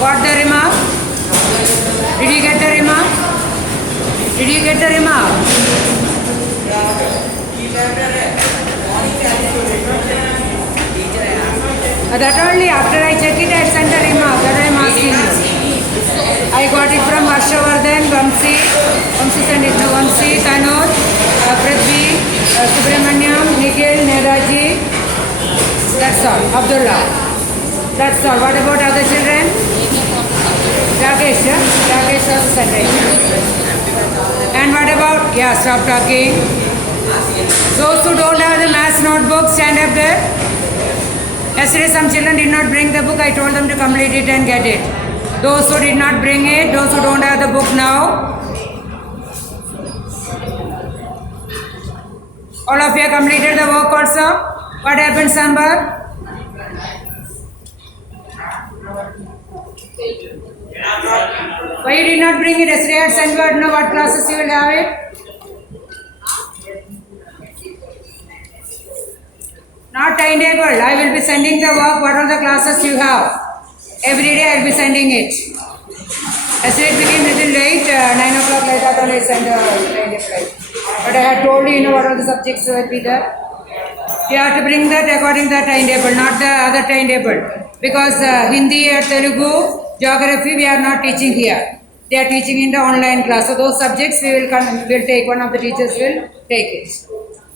Got the remark? Did you get the remark? Did you get the remark? That only after I check it, I sent a remark. That I am asking you. I got it from Harshavardhan, Vamsi sent it. No, Vamsi, Tanoj, Prithvi, Subramanyam, Nikhil, Neraji. That's all. Abdullah. That's all. What about other children? Rakesh, Rakesh also sent it. And what about? Yeah, stop talking. Those who don't have the maths notebook, stand up there. Yesterday some children did not bring the book. I told them to complete it and get it. Those who did not bring it, those who don't have the book now. All of you have completed the work also. What happened, Sambar? Why you did not bring it? Yesterday I had sent you. I don't know what classes you will have it. Not timetable. I will be sending the work. What are the classes you have? Every day I will be sending it. Yesterday it became little late. 9 o'clock like that only I sent the timetable. But I had told you, what are the subjects will be there. You have to bring that according to the timetable, not the other timetable. Because Hindi or Telugu, geography we are not teaching here. They are teaching in the online class. So those subjects we will take. One of the teachers will take it.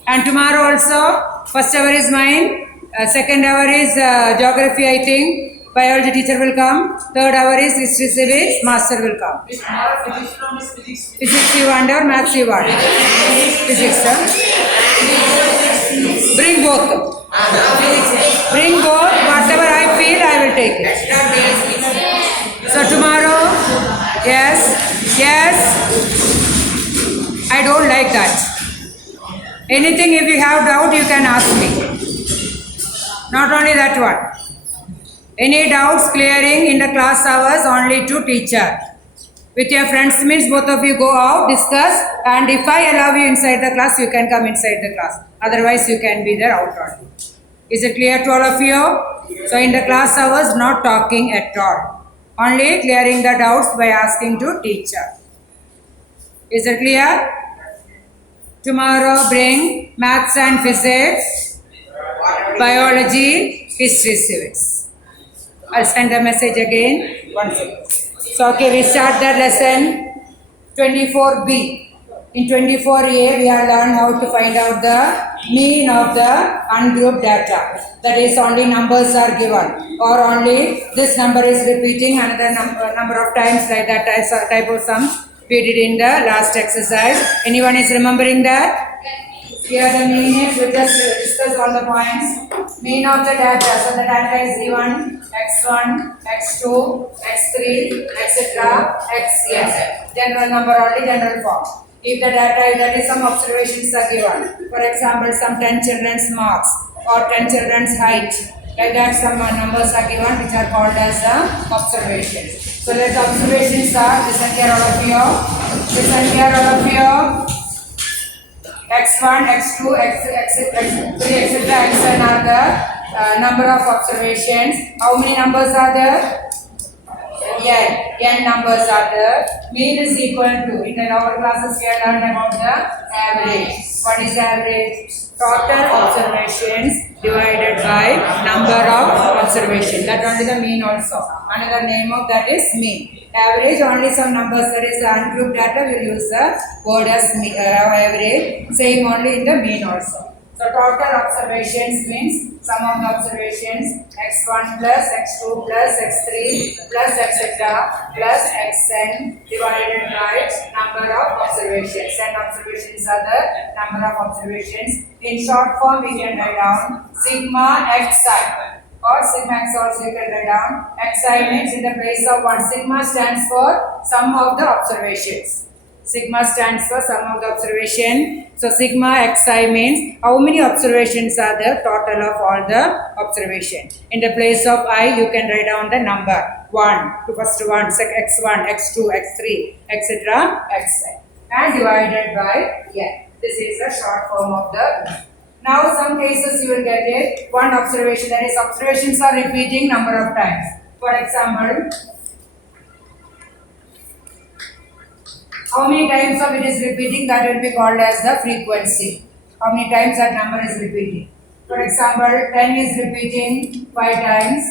And tomorrow also, first hour is mine. Second hour is geography, I think. Biology teacher will come. Third hour is history civics. Master will come. Physics you want or maths you want? Physics, sir. Bring both. Bring both. Whatever I feel, I will take it. So tomorrow, yes. I don't like that. Anything if you have doubt, you can ask me. Not only that one. Any doubts clearing in the class hours only to teacher. With your friends means both of you go out, discuss, and if I allow you inside the class, you can come inside the class. Otherwise, you can be there out only. Is it clear to all of you? So in the class hours, not talking at all. Only clearing the doubts by asking to teacher. Is it clear? Tomorrow bring maths and physics, biology, history, civics. I'll send a message again. One second. So okay, we start that lesson 24B. In 24A, we have learned how to find out the mean of the ungrouped data. That is, only numbers are given, or only this number is repeating another number of times, like that type of sums we did in the last exercise. Anyone is remembering that? Here the mean is, we just discuss all the points. Mean of the data. So the data is given x1, x2, x3, etc. xn. General number only, general form. If the data, that is some observations are given. For example, some 10 children's marks or 10 children's height. Like that some numbers are given which are called as observations. So let observations are, listen here all of you. Listen here all of you. x1, x2, x3, etc. xn are the number of observations. How many numbers are there? N numbers are there. Mean is equal to, in the lower classes we have learned about the average. What is average? Total observations divided by number of observations. That only the mean also. Another name of that is mean. Average only some numbers, that is ungrouped data, we will use the word as average. Same only in the mean also. So total observations means sum of the observations x1 plus x2 plus x3 plus etc. plus xn divided by number of observations. And observations are the number of observations. In short form we can write down sigma xi, or sigma x also you can write down. Xi means in the place of 1. Sigma stands for sum of the observations. Sigma stands for sum of the observation. So sigma xi means how many observations are the total of all the observation. In the place of I, you can write down the number 1 to first one, x1, x2, x3, etc. xi, and divided by n. This is the short form of the. Now some cases you will get it. One observation, that is observations are repeating number of times. For example, How many times of it is repeating, that will be called as the frequency. How many times that number is repeating. For example, 10 is repeating 5 times,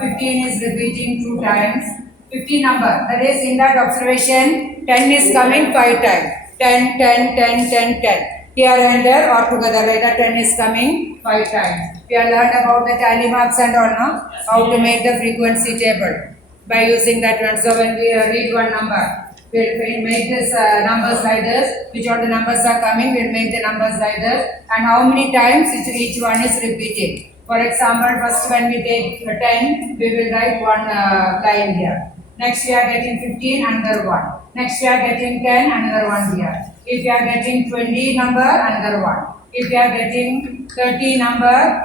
15 is repeating 2 times, 50 number, that is in that observation 10 is coming 5 times, 10, 10, 10, 10, 10. Here and there or together like that 10 is coming 5 times. We have learned about the tally marks and all now, how to make the frequency table by using that one. So when we read one number, we'll make this numbers like this, which all the numbers are coming, we'll make the numbers like this, and how many times each one is repeating. For example, first when we take 10, we will write one line here. Next we are getting 15, another one. Next we are getting 10, another one here. If you are getting 20 number, another one. If you are getting 30 number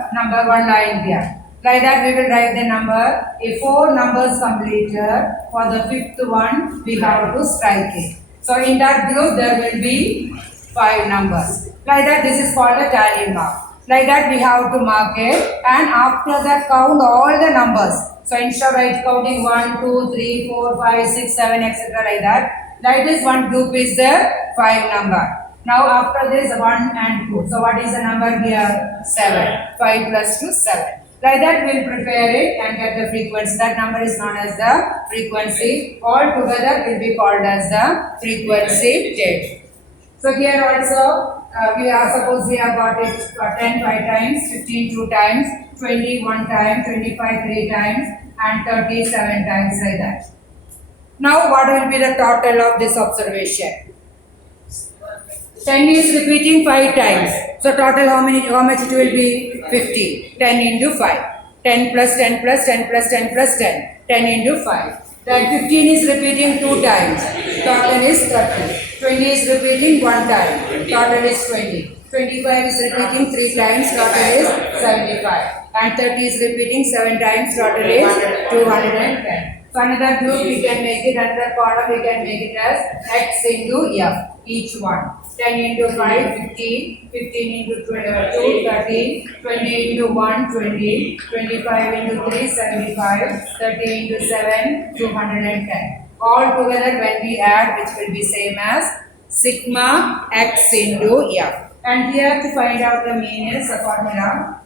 one line here. Like that we will write the number. If 4 numbers completed, for the 5th one we have to strike it. So in that group there will be 5 numbers. Like that this is called a tally mark. Like that we have to mark it, and after that count all the numbers. So instead of counting 1, 2, 3, 4, 5, 6, 7 etc. like that. Like this one group is the 5 number. Now after this 1 and 2. So what is the number here? 7. 5 plus 2, 7. Like that we will prepare it and get the frequency. That number is known as the frequency. All together will be called as the frequency table. So here also suppose we have got it 10 5 times, 15 2 times, 20 1 time, 25 3 times, and 37 times like that. Now what will be the total of this observation? 10 is repeating 5 times. So total how much it will be? 50. 10 into 5. 10 plus 10 plus 10 plus 10 plus 10. 10 into 5. Then 15 is repeating 2 times. Total is 30. 20 is repeating 1 time. Total is 20. 25 is repeating 3 times. Total is 75. And 30 is repeating 7 times. Total is 210. So another group we can make it, another column we can make it as x into f, each one. 10 into 5, 15, 15 into 2, 30, 20 into 1, 20, 25 into 3, 75, 30 into 7, 210. All together when we add, which will be same as sigma x into f. And here to find out the mean is the formula.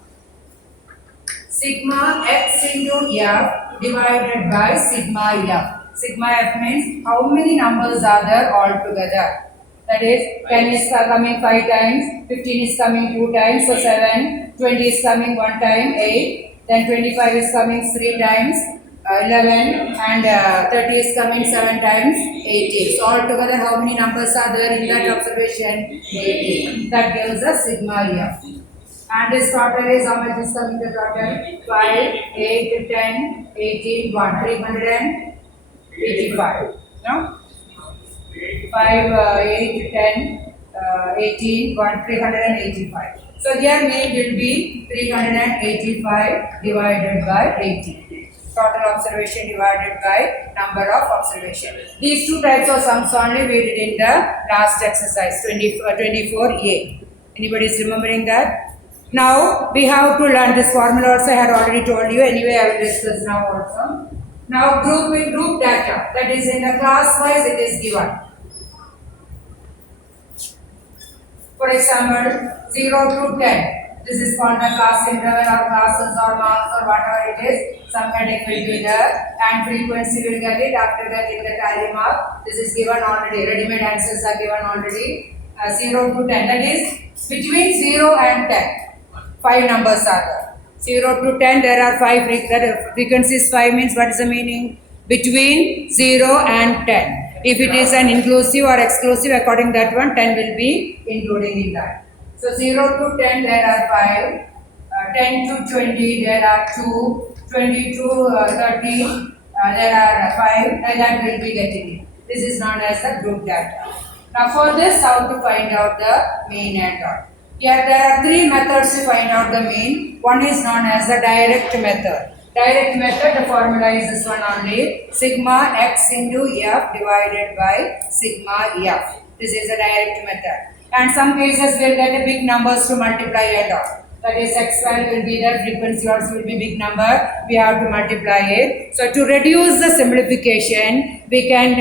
Sigma x into f divided by sigma f. Sigma f means how many numbers are there all together. That is 10 is coming 5 times, 15 is coming 2 times, so 7, 20 is coming 1 time, 8, then 25 is coming 3 times, 11, and 30 is coming 7 times, 18. So all together how many numbers are there in that observation? 18. That gives us sigma f. And this total is how much is coming the total? 5, 8, 10, 18, 1, 385. No? 5, 8, 10, 18, 1, 385. So here mean will be 385 divided by 18. Total observation divided by number of observation. These two types of sums only we did in the last exercise 24a. Anybody is remembering that? Now we have to learn this formula also. I had already told you. Anyway, I will discuss now also. Now group with group data, that is in the class wise it is given. For example, 0 to 10. This is called the class interval or classes or marks or whatever it is. Some heading will be there and frequency will get it after getting the tally mark. This is given already. Ready-made answers are given already. 0 to 10. That is between 0 and 10. 5 numbers are there. 0 to 10 there are 5 frequencies. 5 means what is the meaning? Between 0 and 10. If it is an inclusive or exclusive, according to that one, 10 will be including in that. So 0 to 10 there are 5, 10 to 20 there are 2, 20 to 30 there are 5, and that will be getting it. This is known as the group data. Now for this, how to find out the mean and all. Here there are 3 methods to find out the mean. One is known as the direct method. Direct method, the formula is this one only. Sigma x into f divided by sigma f. This is a direct method. And some cases we'll get big numbers to multiply and all. that is x value will be there, frequency also will be big number, we have to multiply it. So to reduce the simplification, we can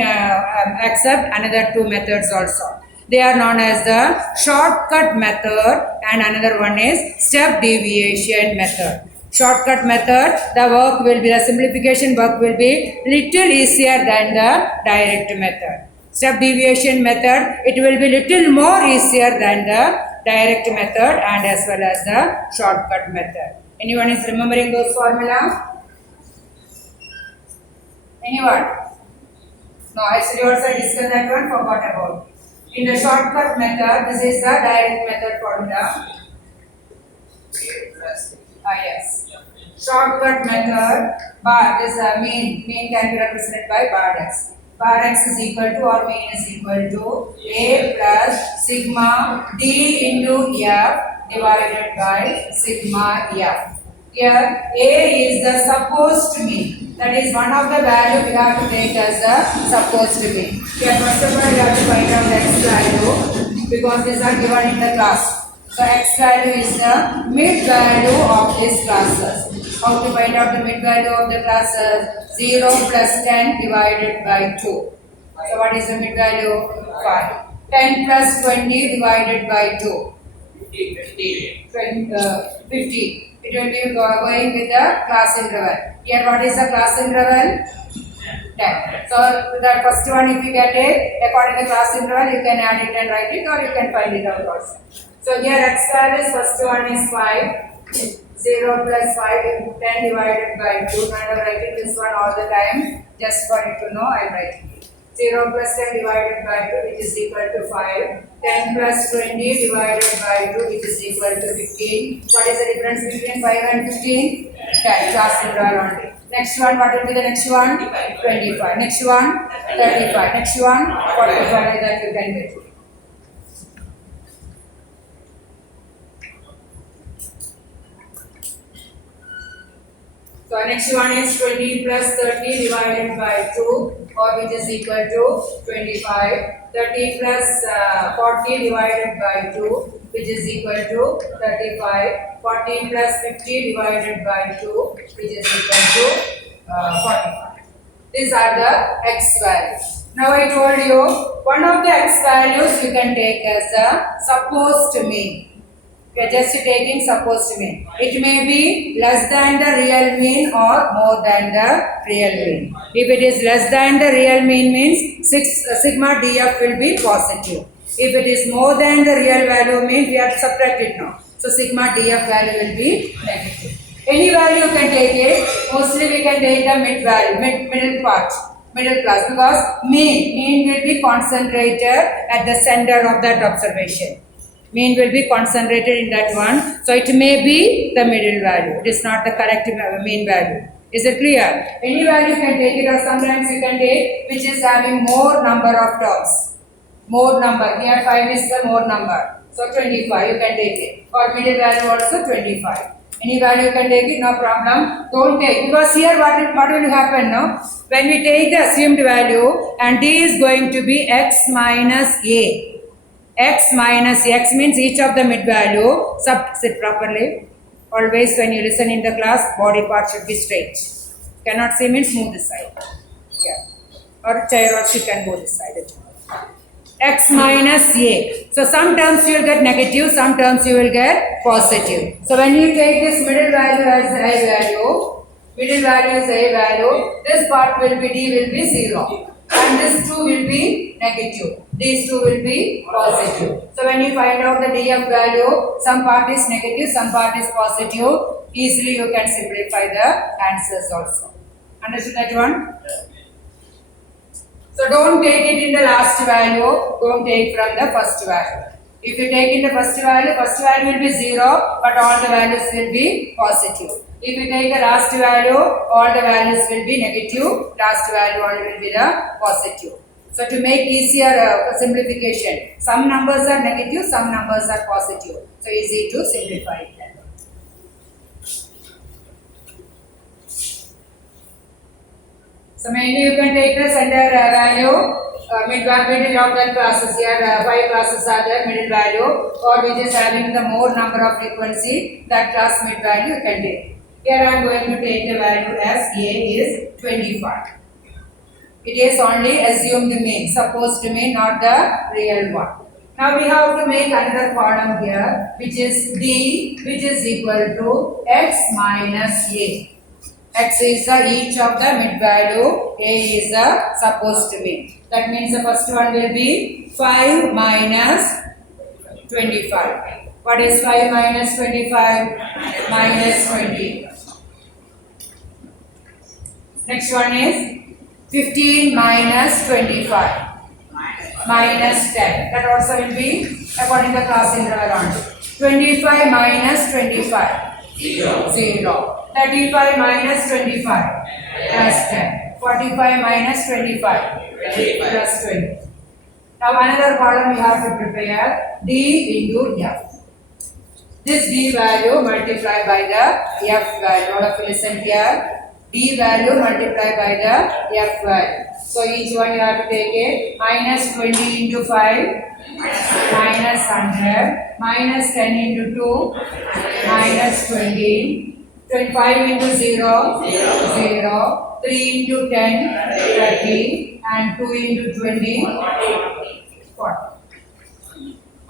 accept another two methods also. They are known as the shortcut method and another one is step deviation method. Shortcut method, the simplification work will be little easier than the direct method. Step deviation method, it will be little more easier than the direct method and as well as the shortcut method. Anyone is remembering those formula? Anyone? No, actually also I discussed that one, forgot about. In the shortcut method, this is the direct method formula. Yes. Shortcut method, bar, this mean can be represented by bar x. Bar x is equal to or mean is equal to a plus sigma d into f divided by sigma f. Here a is the supposed mean. That is one of the value we have to take as the supposed mean. Here first of all we have to find out the x value because these are given in the class. So x value is the mid value of these classes. How to find out the mid value of the classes? 0 plus 10 divided by 2. So what is the mid value? 5. 10 plus 20 divided by 2. 50. It will be going with the class interval. Here what is the class interval? 10. So the first one if you get it, according to the class interval you can add it and write it or you can find it out also. So here x values first one is 5. 0 plus 5 into 10 divided by 2. Now I am writing this one all the time. Just for you to know I am writing it. 0 plus 10 divided by 2 which is equal to 5. 10 plus 20 divided by 2 which is equal to 15. What is the difference between 5 and 15? 10. Class interval only. Next one, what will be the next one? 25. Next one, 35. Next one, 45 that you can get. So next one is 20 plus 30 divided by 2 or which is equal to 25. 30 plus 40 divided by 2 which is equal to 35. 40 plus 50 divided by 2 which is equal to 45. These are the x values. Now I told you one of the x values you can take as a supposed mean. We are just taking supposed mean. It may be less than the real mean or more than the real mean. If it is less than the real mean means sigma df will be positive. If it is more than the real value means we have subtracted now. So sigma df value will be negative. Any value you can take it. Mostly we can take the mid value, middle part, middle class because mean will be concentrated at the center of that observation. Mean will be concentrated in that one. So it may be the middle value. It is not the correct mean value. Is it clear? Any value you can take it or sometimes you can take which is having more number of terms. More number. Here 5 is the more number. So 25 you can take it. Or middle value also 25. Any value you can take it, no problem. Don't take because here what will happen now? When we take the assumed value and d is going to be x minus a. X minus x means each of the mid value, subset properly. Always when you listen in the class, body part should be straight. Cannot see means move this side. Yeah. Or chair or she can move this side. X minus a. So some terms you will get negative, some terms you will get positive. So when you take this middle value as a value, middle value is a value, this part will be d will be 0. And this 2 will be negative. These 2 will be positive. So when you find out the df value, some part is negative, some part is positive. Easily you can simplify the answers also. Understood that one? So don't take it in the last value. Don't take from the first value. If you take in the first value will be 0, but all the values will be positive. If you take the last value, all the values will be negative. Last value only will be the positive. So to make easier simplification, some numbers are negative, some numbers are positive. So easy to simplify it. So mainly you can take the center value middle of the classes. Here 5 classes are there, middle value, or which is having the more number of frequency, that class mid value you can take. Here I am going to take the value as A is 25. It is only assumed mean, supposed mean, not the real one. Now we have to make another column here, which is D, which is equal to X minus A. X is the each of the mid value, A is the supposed mean. That means the first one will be 5 minus 25. What is 5 minus 25? Minus 20. Next one is 15 minus 25. Minus 10. That also will be according to the class interval only. 25 minus 25. 0. 35 minus 25. Plus 10. 45 minus 25. Plus 20. Now another column we have to prepare. D into F. This D value multiplied by the F value. All of you listen here. D value multiplied by the F value. So each one you have to take it. Minus 20 into 5. Minus 100. Minus 10 into 2. Minus 20. 25 into 0. 0. 3 into 10. 30. And 2 into 20. 40.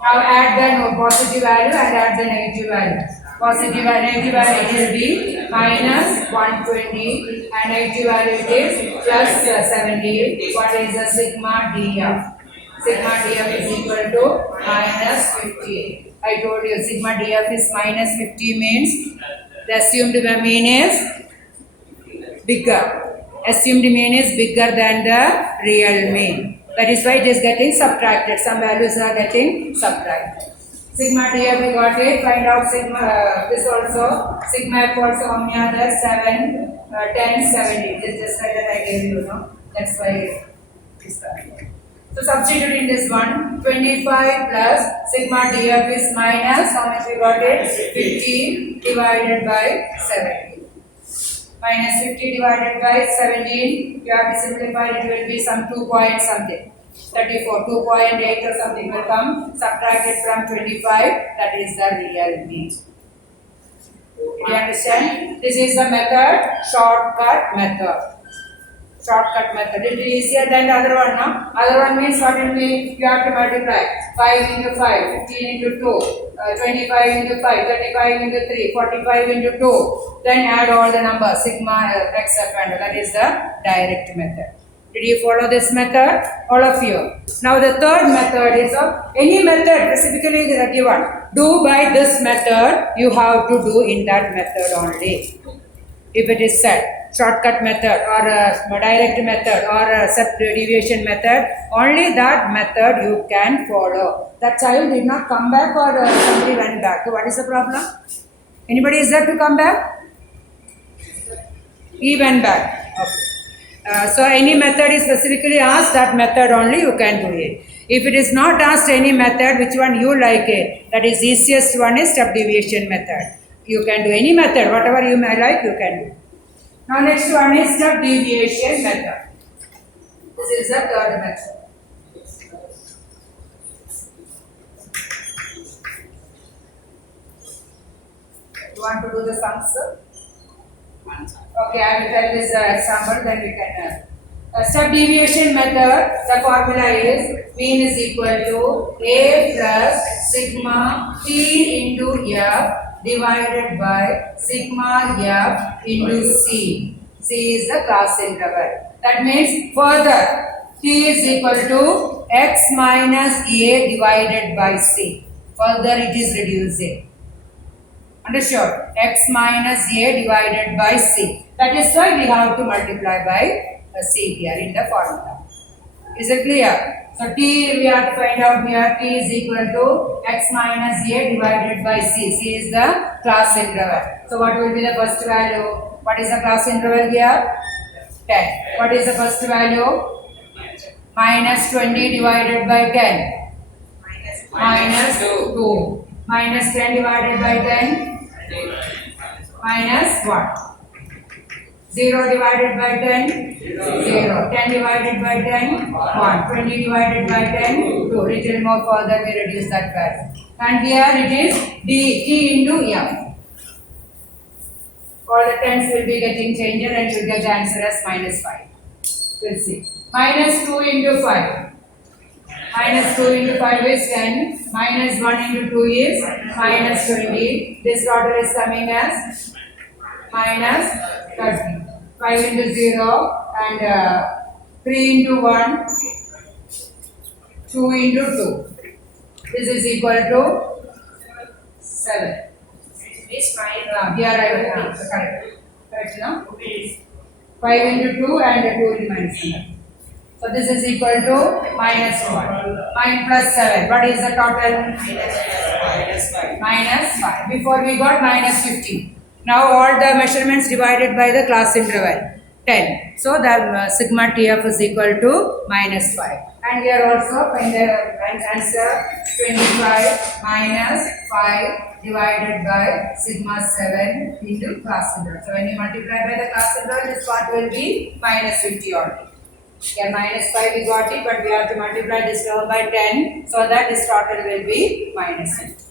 Now add the positive value and add the negative value. Positive and negative value will be minus 120 and negative value is plus 70. What is the sigma df? Sigma df is equal to minus 50. I told you sigma df is minus 50 means the assumed mean is bigger. Assumed mean is bigger than the real mean. That is why it is getting subtracted. Some values are getting subtracted. Sigma df we got it. Find out sigma this also. Sigma f also how many are there? 7, 10, 70. This is just like that I gave you, no? That's why this one. So substitute in this one. 25 plus sigma df is minus how much we got it? 50 divided by 70. Minus 50 divided by 17. You have to simplify it. It will be some 2 point something. 34, 2.8 or something will come, subtracted from 25, that is the real mean. Do you understand? This is the method, shortcut method. Shortcut method. It is easier than the other one, no? Other one means what it means? You have to multiply. 5 into 5, 15 into 2, 25 into 5, 35 into 3, 45 into 2. Then add all the numbers, sigma, x, f, and that is the direct method. Did you follow this method? All of you. Now the third method is any method specifically given. Do by this method, you have to do in that method only. If it is said shortcut method or a direct method or a step deviation method, only that method you can follow. That child did not come back or somebody went back. So what is the problem? Anybody is there to come back? He went back. Okay. So any method is specifically asked, that method only you can do it. If it is not asked any method, which one you like it, that is easiest one is step deviation method. You can do any method, whatever you may like, you can do. Now next one is step deviation method. This is the third method. You want to do the sums? Okay, I will tell this example, then we can. Step deviation method, the formula is mean is equal to A plus sigma T into F divided by sigma F into C. C is the class interval. That means further T is equal to X minus A divided by C. Further it is reducing. Understood? X minus A divided by C. That is why we have to multiply by C here in the formula. Is it clear? So T we have to find out here. T is equal to X minus A divided by C. C is the class interval. So what will be the first value? What is the class interval here? 10. What is the first value? Minus 20 divided by 10. Minus 2. Minus 10 divided by 10. Minus 1. 0 divided by 10, 0. 10 divided by 10, 1. 20 divided by 10, 2. Little more further we reduce that value. And here it is D into F. All the tens will be getting changed and you get the answer as minus 5. We'll see. Minus 2 into 5. Minus 2 into 5 is 10. Minus 1 into 2 is minus 20. This total is coming as minus 30. 5 into 0 and 3 into 1, 2 into 2. This is equal to 7. It's 5. Here I will answer. Correct. Correct, no? 5 into 2 and 2 into minus 1. So this is equal to minus 1. 9 plus 7. What is the total? Minus 5. Before we got minus 15. Now all the measurements divided by the class interval 10. So the sigma TF is equal to minus 5. And here also find the answer 25 minus 5 divided by sigma 7 into class interval. So when you multiply by the class interval, this part will be minus 50 only. Here minus 5 we got it, but we have to multiply this term by 10 so that this total will be minus 50.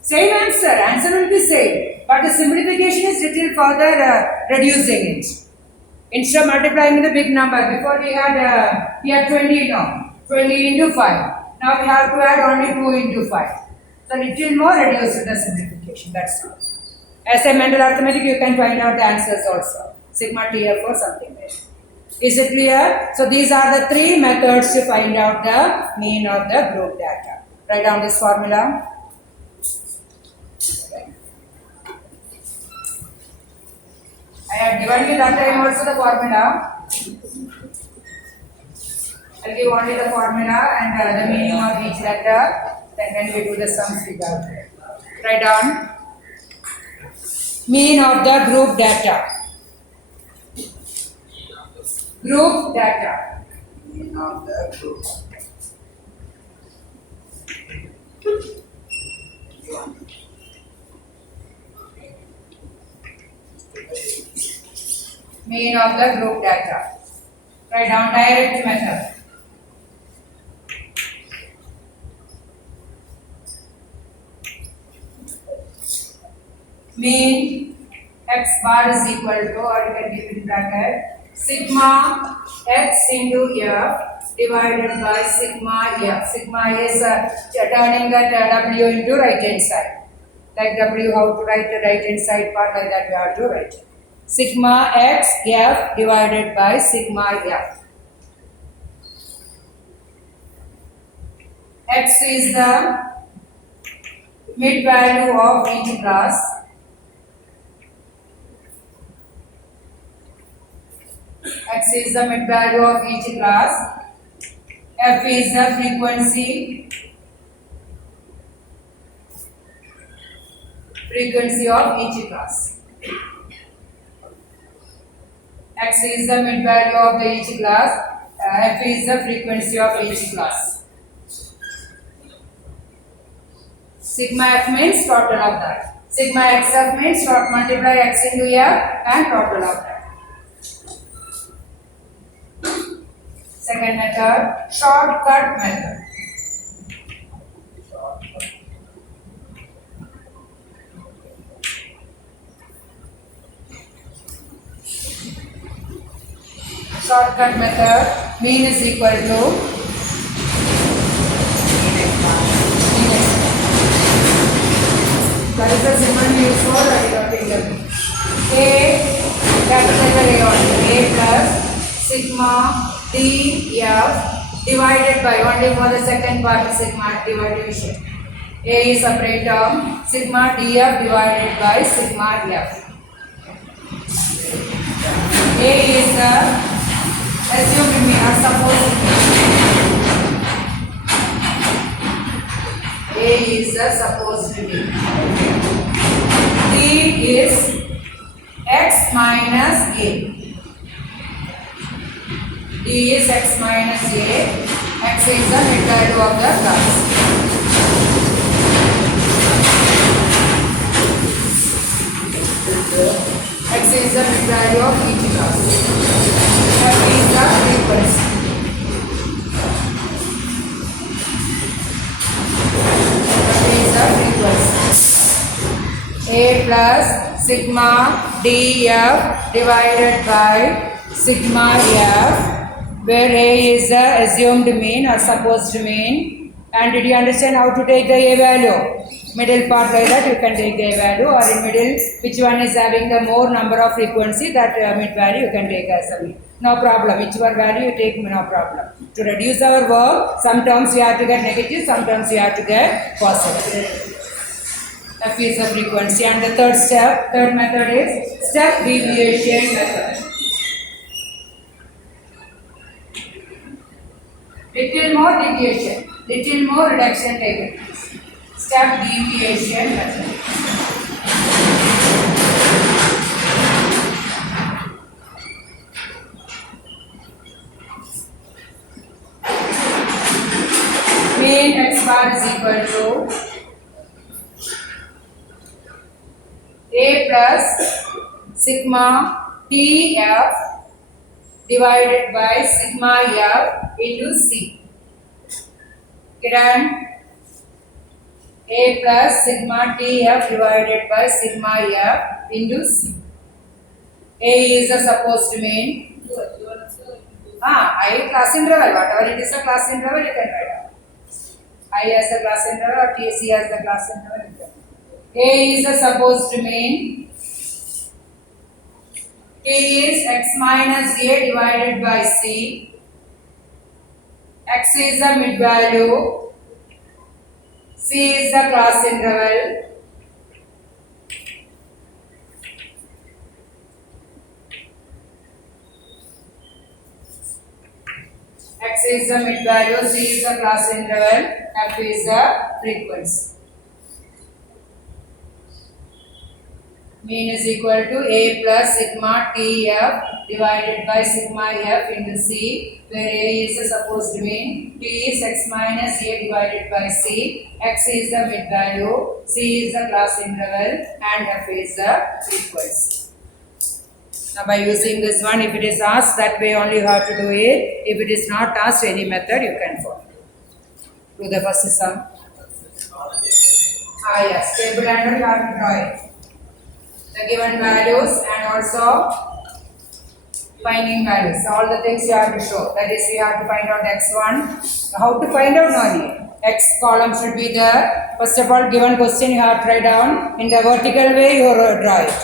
Same answer will be same, but the simplification is little further reducing it. Instead of multiplying the big number, before we had here 20 now, 20 into 5. Now we have to add only 2 into 5. So little more reduce the simplification, that's all. As a mental arithmetic, you can find out the answers also. Sigma TF or something like that. Is it clear? So these are the three methods to find out the mean of the group data. Write down this formula. I have given you that time also the formula. I'll give only the formula and the meaning of each letter. Then we do the sum figure. Write down mean of the group data. Group data. Mean of the group. Mean of the group data. Write down direct method. Mean x bar is equal to, or you can give it in bracket, sigma x into f divided by sigma f. Sigma is turning that w into right hand side. Like w, how to write the right hand side part, like that we have to write. Sigma x f divided by sigma f. X is the mid value of each class. X is the mid value of each class. F is the frequency of each class. X is the mid value of the each class. F is the frequency of each class. Sigma f means total of that. Sigma x f means multiply x into f and total of that. Second method, shortcut method. Shortcut method, mean is equal to that is the symbol used for writing A, capital letter A only, A plus sigma D F divided by, only for the second part, sigma division. A is separate term, sigma df divided by sigma f. A is assumed mean or supposed mean. A is the supposed mean. D is x minus a. D is x minus a. X is the mid value of the class. X is the mid value of each class. F is the frequency. F is the frequency. A plus sigma df divided by sigma f, where A is the assumed mean or supposed mean. And did you understand how to take the A value? Middle part like that you can take the A value, or in middle which one is having the more number of frequency, that mid value you can take as a mean. No problem, whichever value you take, no problem. To reduce our work, some terms you have to get negative, some terms you have to get positive. F is the frequency. And the third method is step deviation method. Little more deviation, little more reduction taken. Step deviation method. Mean x bar is equal to A plus sigma TF divided by sigma F into C. Kiran, A plus sigma TF divided by sigma F into C. A is the supposed mean. I class interval, whatever it is a class interval, you can write. I as the class interval or TC as the class interval. A is the supposed mean. T is x minus A divided by C. X is the mid value. C is the class interval. X is the mid value, C is the class interval, F is the frequency. Mean is equal to A plus sigma TF divided by sigma F into C, where A is the supposed mean, T is x minus A divided by C, X is the mid value, C is the class interval, and F is the frequency. Now by using this one, if it is asked, that way only you have to do it. If it is not asked, any method you can follow. Do the first sum. Yes, table and you have to draw it. The given values and also finding values. All the things you have to show. That is, you have to find out x1. How to find out? No need. X column should be there. First of all, given question you have to write down. In the vertical way, you draw it.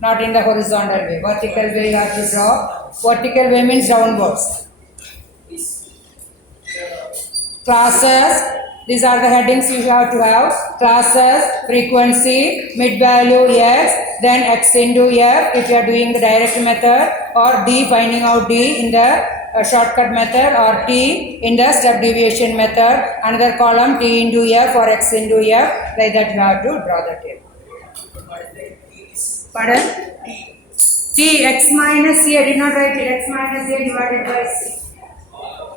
Not in the horizontal way. Vertical way you have to draw. Vertical way means downwards. Classes. These are the headings you have to have. Classes, frequency, mid value x, then x into f if you are doing the direct method, or d, finding out d in the shortcut method, or t in the step deviation method. Another column t into f or x into f. Like that you have to draw the table. Pardon? T, x minus c, I did not write it. X minus a divided by c.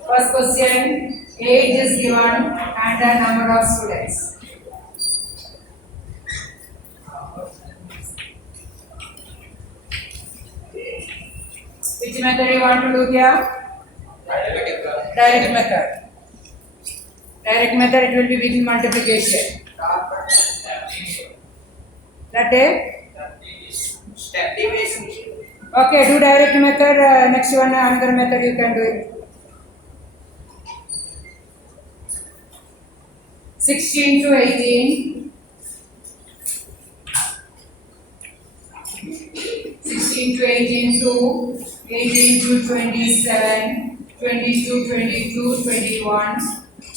First question. Age is given and the number of students. Which method you want to do here? Direct method. Direct method, it will be with multiplication. That is? Step deviation. Okay, do direct method. Next one, another method you can do it. 16 to 18. 16 to 18 to 18 to 27, 20 to 22, 21,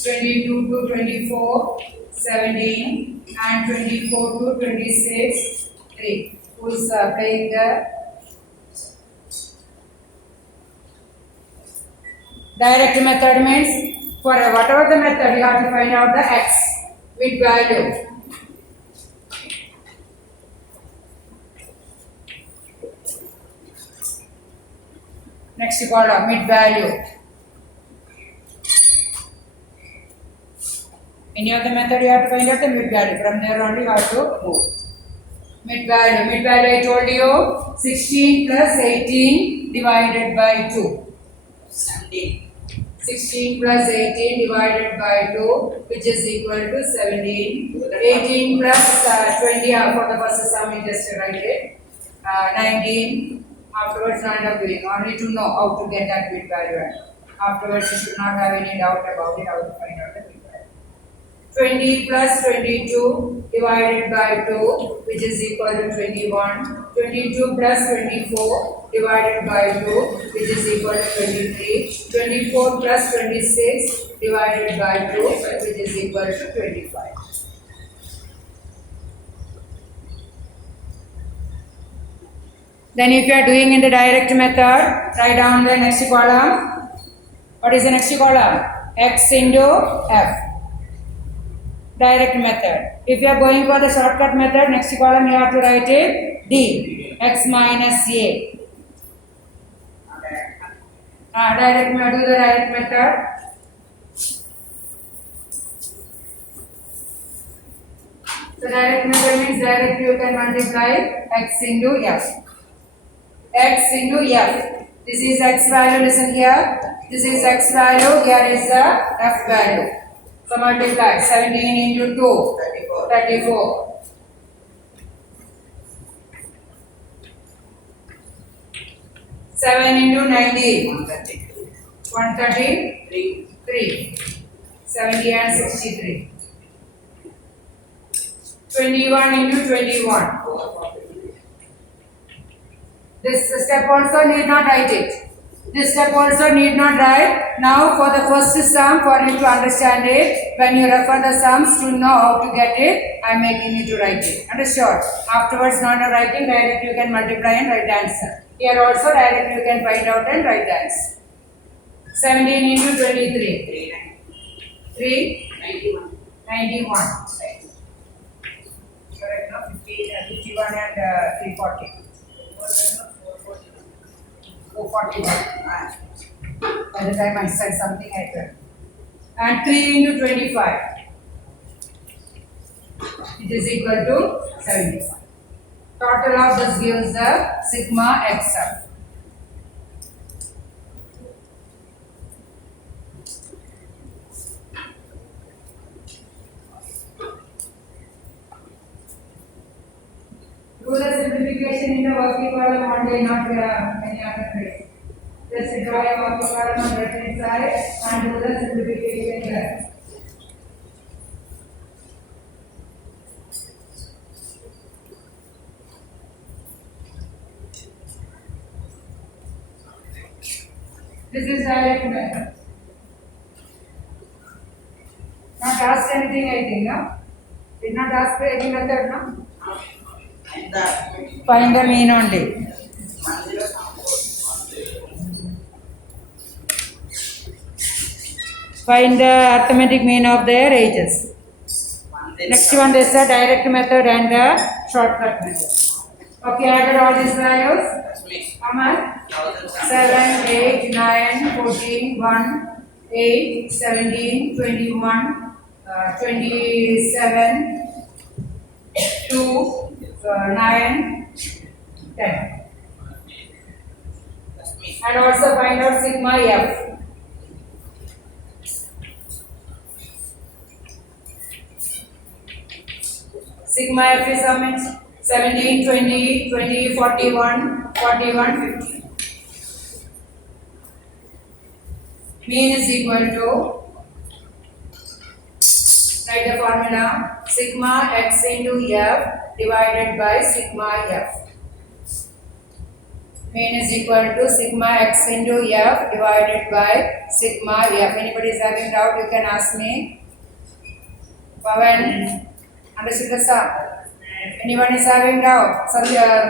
22 to 24, 17, and 24 to 26, 3. Who is playing the direct method? Means for whatever the method, you have to find out the x with value. Next column, mid value. Any other method, you have to find out the mid value. From there only you have to move. Mid value I told you 16 plus 18 divided by 2. 17. 16 plus 18 divided by 2, which is equal to 17. 18 plus 20 for the first sum we just write it. 19. Afterwards not up doing, only to know how to get that bit value. Afterwards you should not have any doubt about it, how to find out the bit value. 20 plus 22 divided by 2, which is equal to 21. 22 plus 24 divided by 2, which is equal to 23. 24 plus 26 divided by 2, which is equal to 25. Then if you are doing in the direct method, write down the next column. What is the next column? X into F. Direct method. If you are going for the shortcut method, next column you have to write it D. X minus A. Direct method. Do the direct method. So direct method means direct you can multiply X into F. X into F. This is X value, listen here. This is X value, here is the F value. So multiply 17 into 2, 34. 7 into 19, 133. 70 and 63. 21 into 21. This step also need not write it. This step also need not write. Now for the first sum, for you to understand it, when you refer the sums to know how to get it, I am making you to write it. Understood? Afterwards, not a writing, directly you can multiply and write the answer. Here also directly you can find out and write the answer. 17 into 23. 391. 91. Correct, no? 51 and 340. 441. By the time I said something, I could. And 3 into 25. It is equal to 75. Total of this gives the sigma xf. Do the simplification in the working column only, not any other way. Just draw a working column on the left hand side and do the simplification here. This is direct method. Not ask anything, I think, no? Did not ask for any method, no? Find the mean only. Find the arithmetic mean of their ages. Next one is the direct method and the shortcut method. Okay, added all these values. How much? 7, 8, 9, 14, 1, 8, 17, 21, 27, 2, 9, 10. And also find out sigma f. Sigma f is how much? 17, 20, 20, 41, 41, 50. Mean is equal to, write the formula, sigma x into f divided by sigma f. Mean is equal to sigma x into f divided by sigma f. Anybody is having doubt, you can ask me. Pavan, understood the sum? Anyone is having doubt?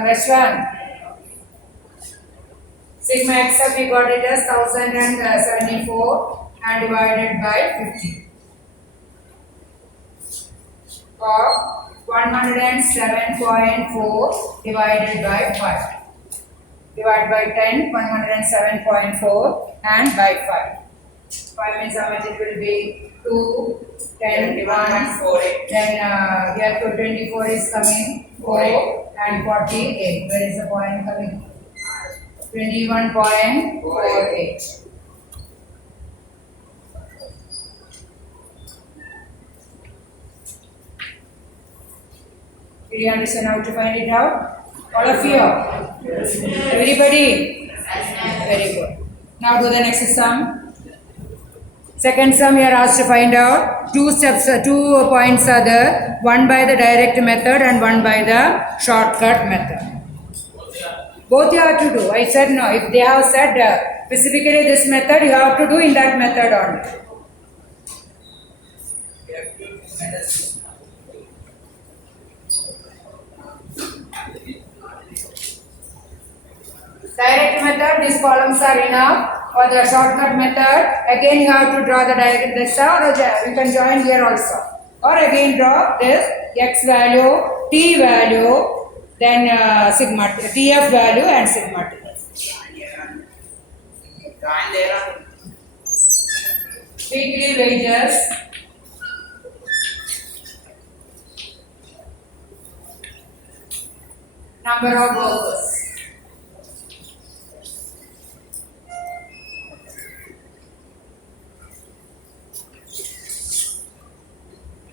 Next one. Sigma xf we got it as 1074 and divided by 50. Or 107.4 divided by 5. Divide by 10, 107.4 and by 5. 5 means how much it will be? 2, 10, 21 1, and 48. then here to 24 is coming, 4 and 48. Where is the point coming? 21.48. Did you understand how to find it out? All of you? Everybody? Very good. Now do the next sum. Second sum you are asked to find out. 2 points are there. One by the direct method and one by the shortcut method. Both you have to do. I said no. If they have said specifically this method, you have to do in that method only. Direct method, these columns are enough. For the shortcut method, again you have to draw the direct this or you can join here also. Or again draw this x value, t value, then sigma tf value and sigma t. Join there. Weekly wages. Number of workers.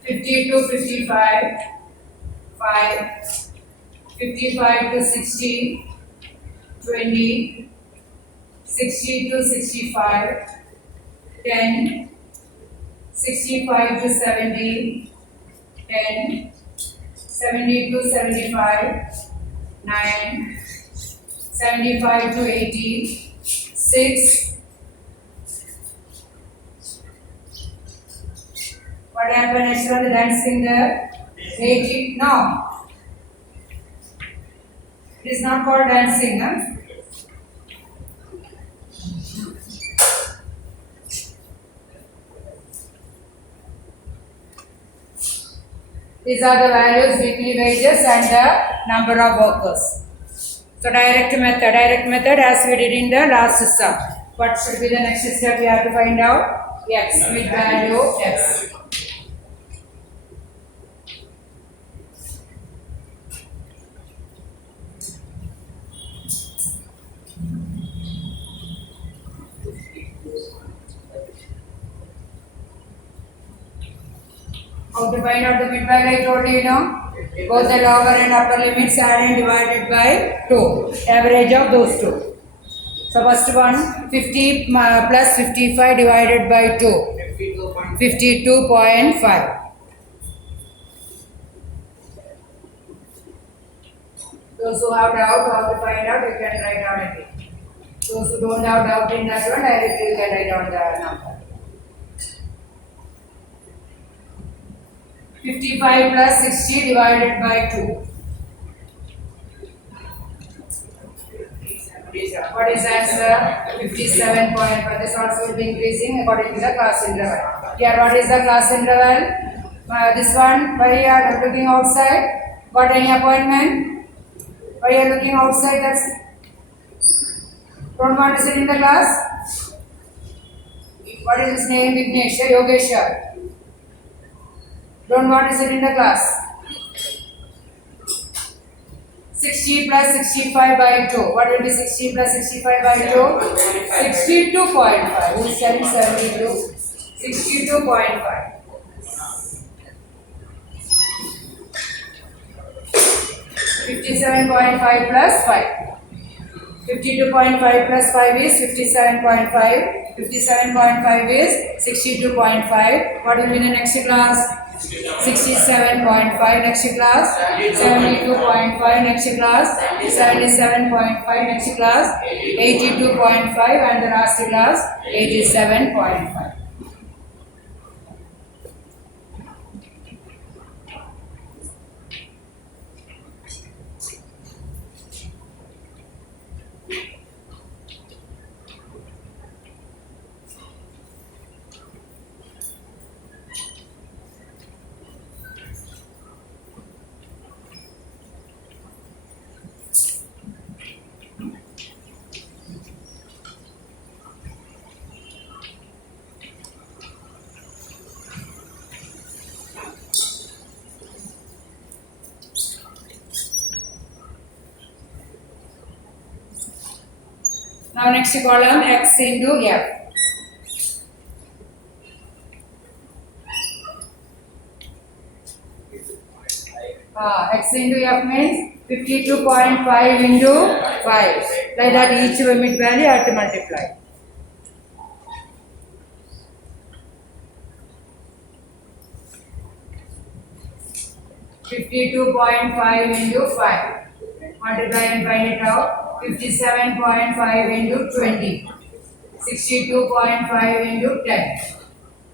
Fifty to 55, 5, 55 to 60, 20, 60 to 65, 10, 65 to 70, 10, 70 to 75, 9, 75 to 80, 6. What happened next one? The dancing there? 80. No. It is not called dancing. Huh? These are the values, weekly wages and the number of workers. So direct method as we did in the last sum. What should be the next step? We have to find out x with value x. How to find out the mid value? I told you, both the lower and upper limits are and divided by 2. Average of those two. So first one, 50 plus 55 divided by 2. 52.5. Those who have doubt how to find out, you can write down again. Those who don't have doubt in that one, directly you can write down the number. 55 plus 60 divided by 2. What is the answer? 57.5. This also will be increasing according to the class interval. Here, what is the class interval? This one, why you are looking outside? Got any appointment? Why you are looking outside? That's don't want to sit in the class? What is his name? Vignesh, Yogesha. Don't want to sit in the class. 60 plus 65 by 2. What will be 60 plus 65 by 2? 62.5. Who is telling 72? 62.5. 57.5 plus 5. 52.5 plus 5 is 57.5. 57.5 is 62.5. What will be the next class? 67.5 next class, 72.5 next class, 77.5 next class, 82.5 and the last class 87.5. Now next column x into f. X into f means 52.5 into 5. Like that each unit value I have to multiply. $52.5 into 5. Multiply and find it out. 57.5 into 20. 62.5 into 10.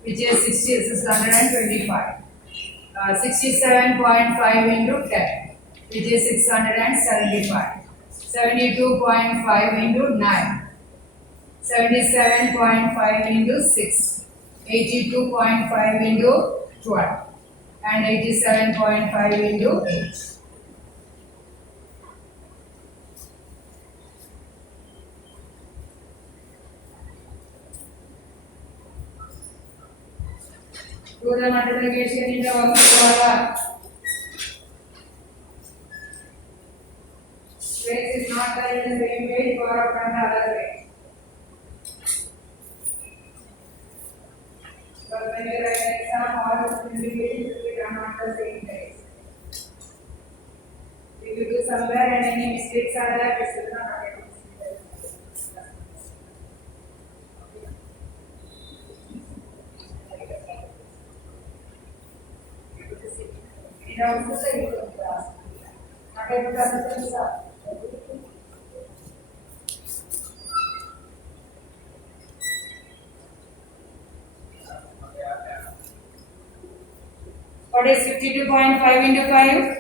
Which is 625. 67.5 into 10. Which is 675. 72.5 into 9. 77.5 into 6. 82.5 into 12. And 87.5 into 8. Do the multiplication in the worksheet. Space is not there in the same way, power of the other way. But when you write an exam, all the multiplications will be done on the same place. If you do somewhere and any mistakes are there, it will not happen. It also says you can class. Not able to understand stuff. What is 52.5 into 5?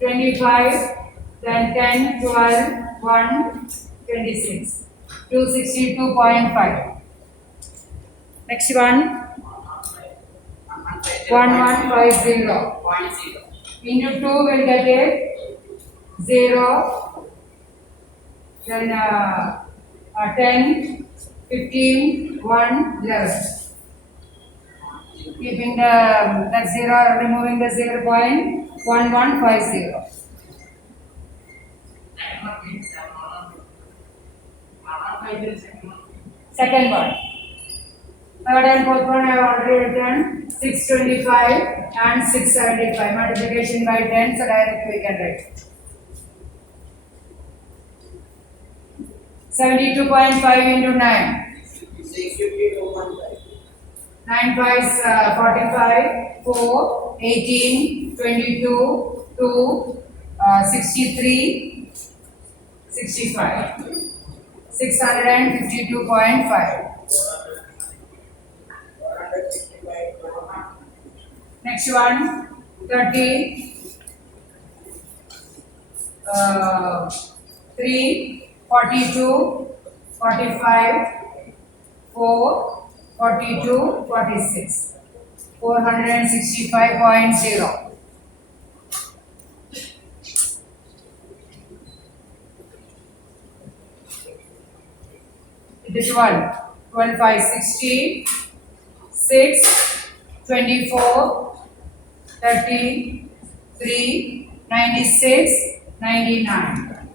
25, then 10, 12, 1, 26. 262.5. Next one. 1150. Into 2 will get a 0. Then 10, 15, 1, 11. Keeping that 0, removing the 0 point, 1150. Second one. Third and fourth one I have already written 625 and 675. Multiplication by 10, so directly we can write. 72.5 into 9. 9 5 45, 4, 18, 22, 2, 63, 65. 652.5. Next one, 30, 3, 42, 45, 4, 42, 46. 465.0. This one, 12 5 60, 6, 24, 30, 3, 96, 99.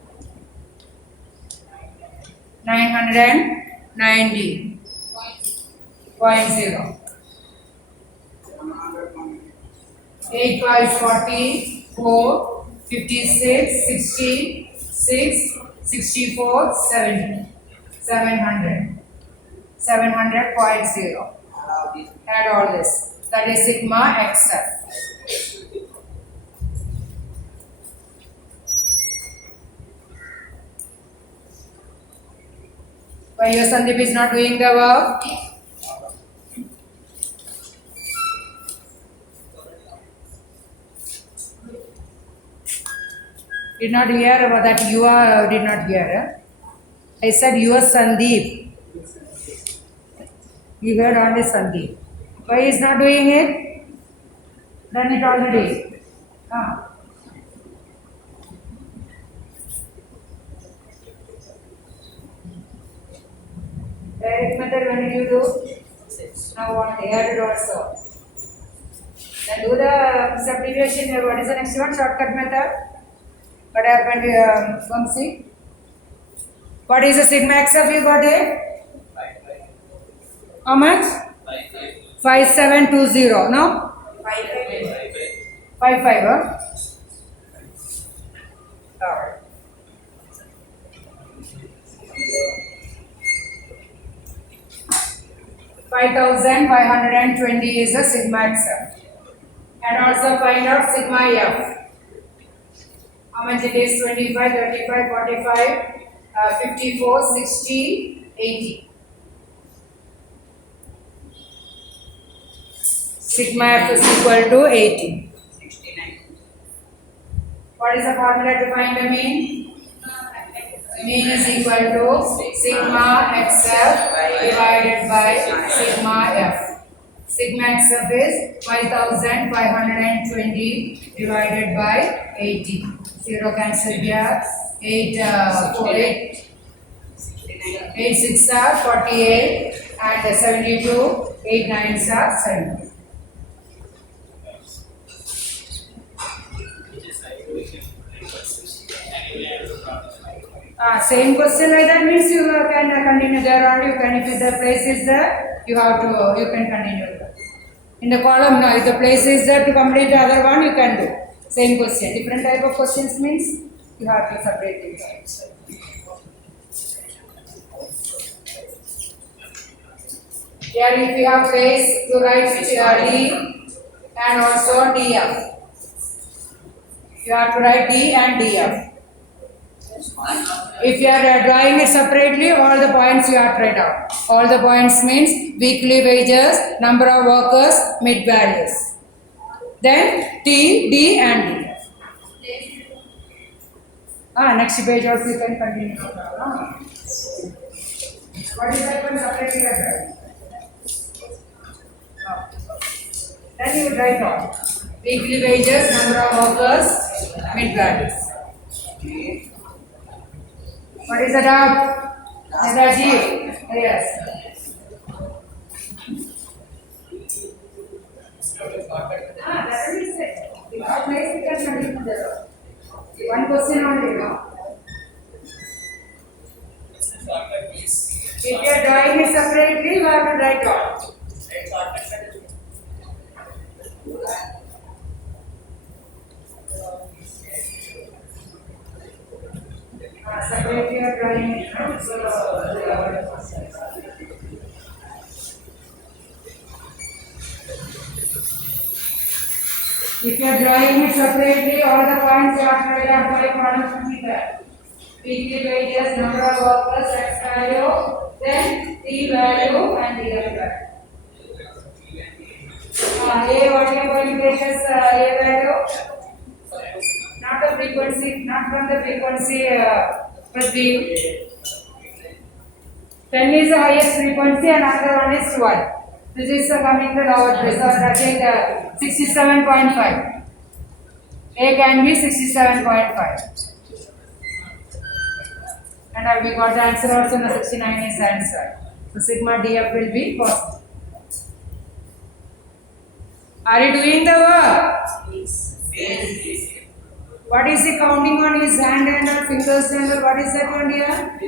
990.0. 8 5 40, 4, 56, 60, 6, 64, 70. 700. 700.0. Add all this. That is sigma xf. Why your Sandeep is not doing the work? Did not hear about that you are did not hear. I said you are Sandeep. You heard only Sandeep. Why he is not doing it? Done it already. Direct method when did you do? Now what? Added also. Then do the integration here. What is the next one? Shortcut method. What happened? Vamsi. What is the sigma xf you got here? How much? 5720. No? 55. Huh? Alright. 5520 is the sigma xf. And also find out sigma f. How much it is? 25, 35, 45, 54, 60, 80. Sigma f is equal to 80. 69. What is the formula to find the mean? Mean is equal to sigma xf divided by sigma f. Sigma xf is 5520 divided by 80. 0 cancel here. 8 6 are 48 and 72. 8 9s are 70. Same question like that means you can continue there only. You can, if the place is there, you can continue. In the column, no, if the place is there to complete the other one, you can do. Same question. Different type of questions means you have to separate it. Here if you have place to write D and also DF. You have to write D and DF. If you are drawing it separately, all the points you have to write out. All the points means weekly wages, number of workers, mid values. Then T, D and D. Next page also you can continue. What is that one separately write? Then you write out weekly wages, number of workers, mid values. What is the doubt? Netaji? Yes. That is it. Without place we can continue there. One question only, no? If you are drawing it separately, you have to write out. Separately you are drawing it. If you are drawing it separately, all the points you have to write out 5 columns will be there. Weekly wages, number of workers, X value, then T value and D value. A, what you are going to take as A value? Not the frequency, not from the frequency, Pradeep. 10 is the highest frequency and another one is 12. This is coming to lower place, so that is 67.5. A can be 67.5. And we got the answer also, the 69 is the answer. So sigma DF will be positive. Are you doing the work? Yes. What is he counting on his hand and fingers and what is that one here?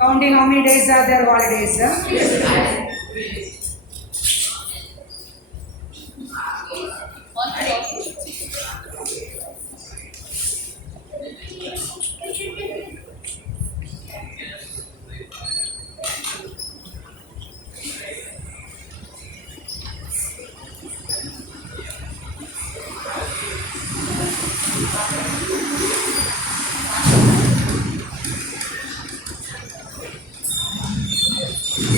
Counting how many days are there holidays?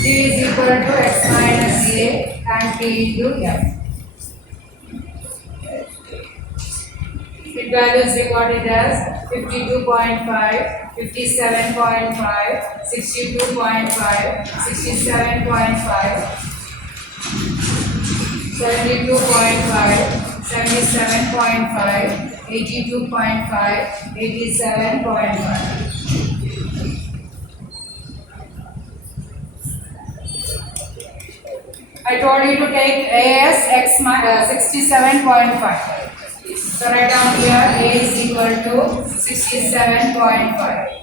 C is equal to x minus a and t into f. Mid values we got it as 52.5, 57.5, 62.5, 67.5, 72.5, 77.5, 82.5, 87.5. I told you to take A as x 67.5. So write down here A is equal to 67.5.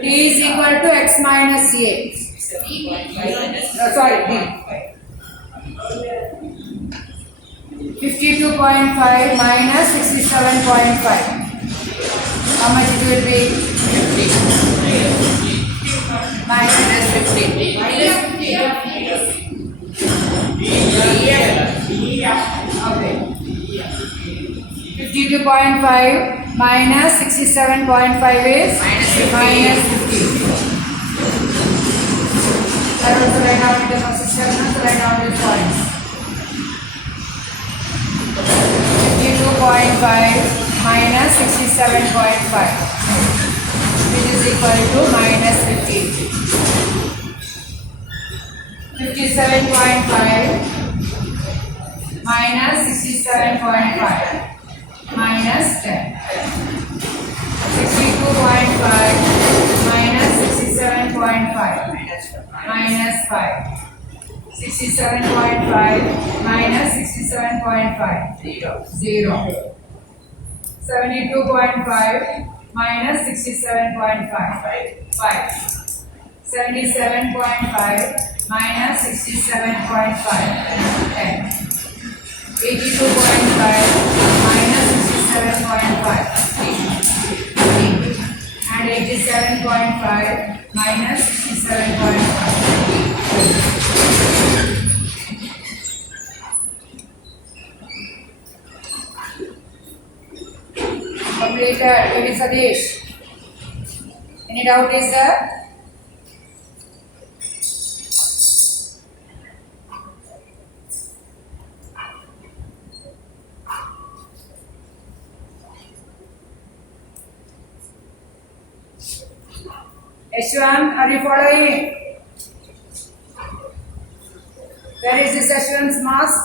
D is equal to x minus A. Sorry, D. 52.5 minus 67.5. How much it will be? 50. Minus 50. Okay. 52.5 minus 67.5 is minus 50. I also write down the position, so write down the points. 52.5 minus 67.5, which is equal to minus 50. 57.5 minus 67.5 minus 10. 62.5 minus 67.5 minus 5. 67.5 minus 67.5 0. 72.5 minus 67.5 5. 77.5 minus 67.5 10. 82.5 minus 67.5 and 87.5 minus 67.5. Completed. Maybe Sadish. Any doubt is there? Ashwan, are you following? Where is this Ashwan's mask?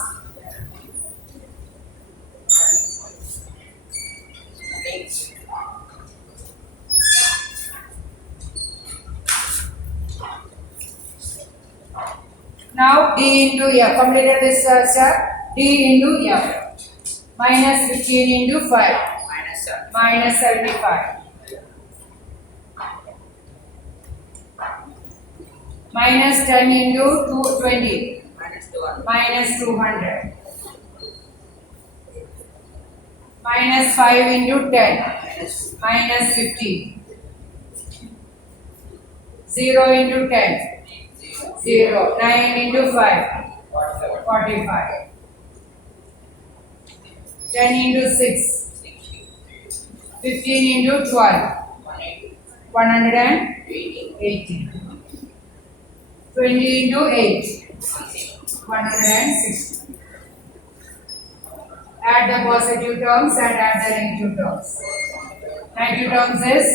Now D into F. Completed this step. D into F. Minus 15 into 5. Minus 75. Minus 10 into 220. Minus 200. Minus 5 into 10. Minus 50. 0 into 10. 0. 9 into 5. 45. 10 into 6. 15 into 12. 180. 20 into 8. 160. Add the positive terms and add the negative terms. Negative terms is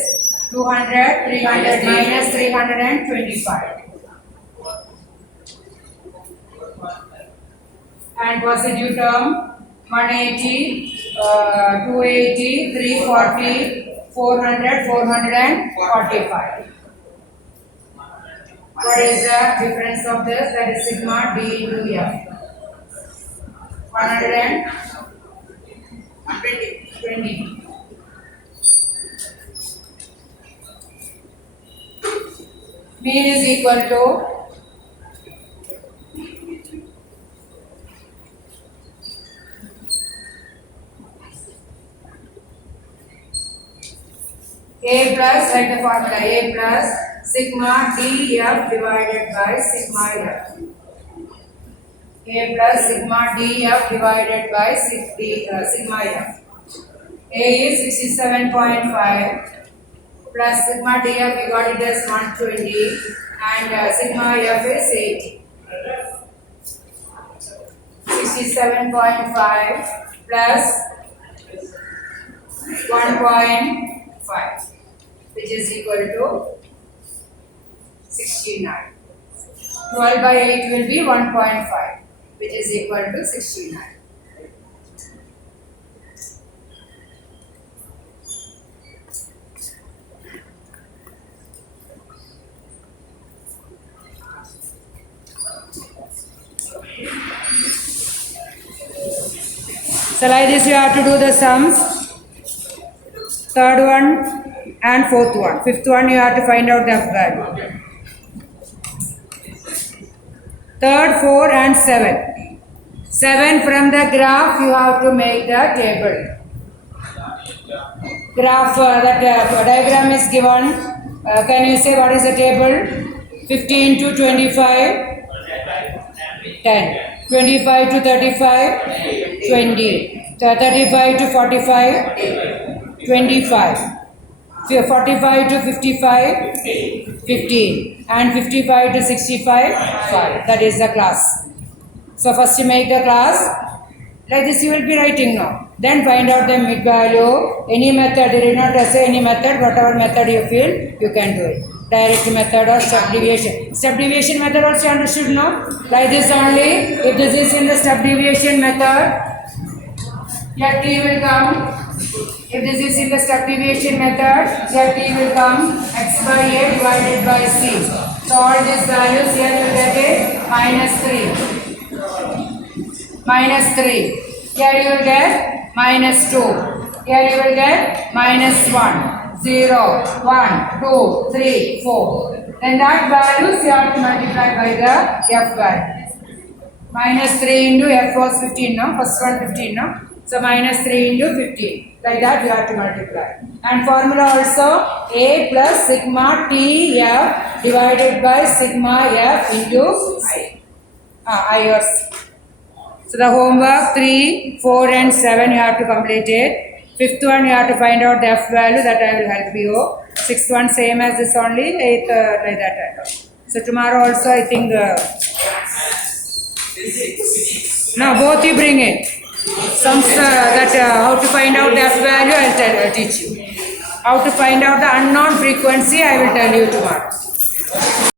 200, 300 minus 325. And positive term 180, 280, 340, 400, 445. What is the difference of this? That is sigma D into F. 120. Mean is equal to A plus, write the formula, A plus sigma dF divided by sigma F. A plus sigma dF divided by sigma F. A is 67.5 plus sigma dF we got it as 120 and sigma F is 80. 67.5 plus 1.5 which is equal to 69. 12 by 8 will be 1.5 which is equal to 69. So like this you have to do the sums. Third one and fourth one. Fifth one you have to find out the value. Third, 4 and 7. 7 from the graph you have to make the table. Graph that diagram is given. Can you say what is the table? 15 to 25, 10. 25 to 35, 20. 35 to 45, 25. 45 to 55, 15. And 55 to 65, 5. That is the class. So first you make the class. Like this you will be writing now. Then find out the mid value. Any method, you did not say any method, whatever method you feel, you can do it. Direct method or step deviation. Step deviation method also you understood now. Like this only. If this is in the step deviation method, your t will come. If this is in the step deviation method, your t will come x by a divided by c. So all these values here you will get it minus 3. Minus 3. Here you will get minus 2. Here you will get minus 1. 0, 1, 2, 3, 4. Then that values you have to multiply by the f value. Minus 3 into f was 15 now. First one 15 now. So minus 3 into 15. Like that you have to multiply. And formula also a plus sigma t f divided by sigma f into I or c. So the homework 3, 4 and 7 you have to complete it. Fifth one you have to find out the f value, that I will help you. Sixth one same as this only. Eighth like that. So tomorrow also I think no, both you bring it. Some that how to find out the f value I'll teach you. How to find out the unknown frequency I will tell you tomorrow.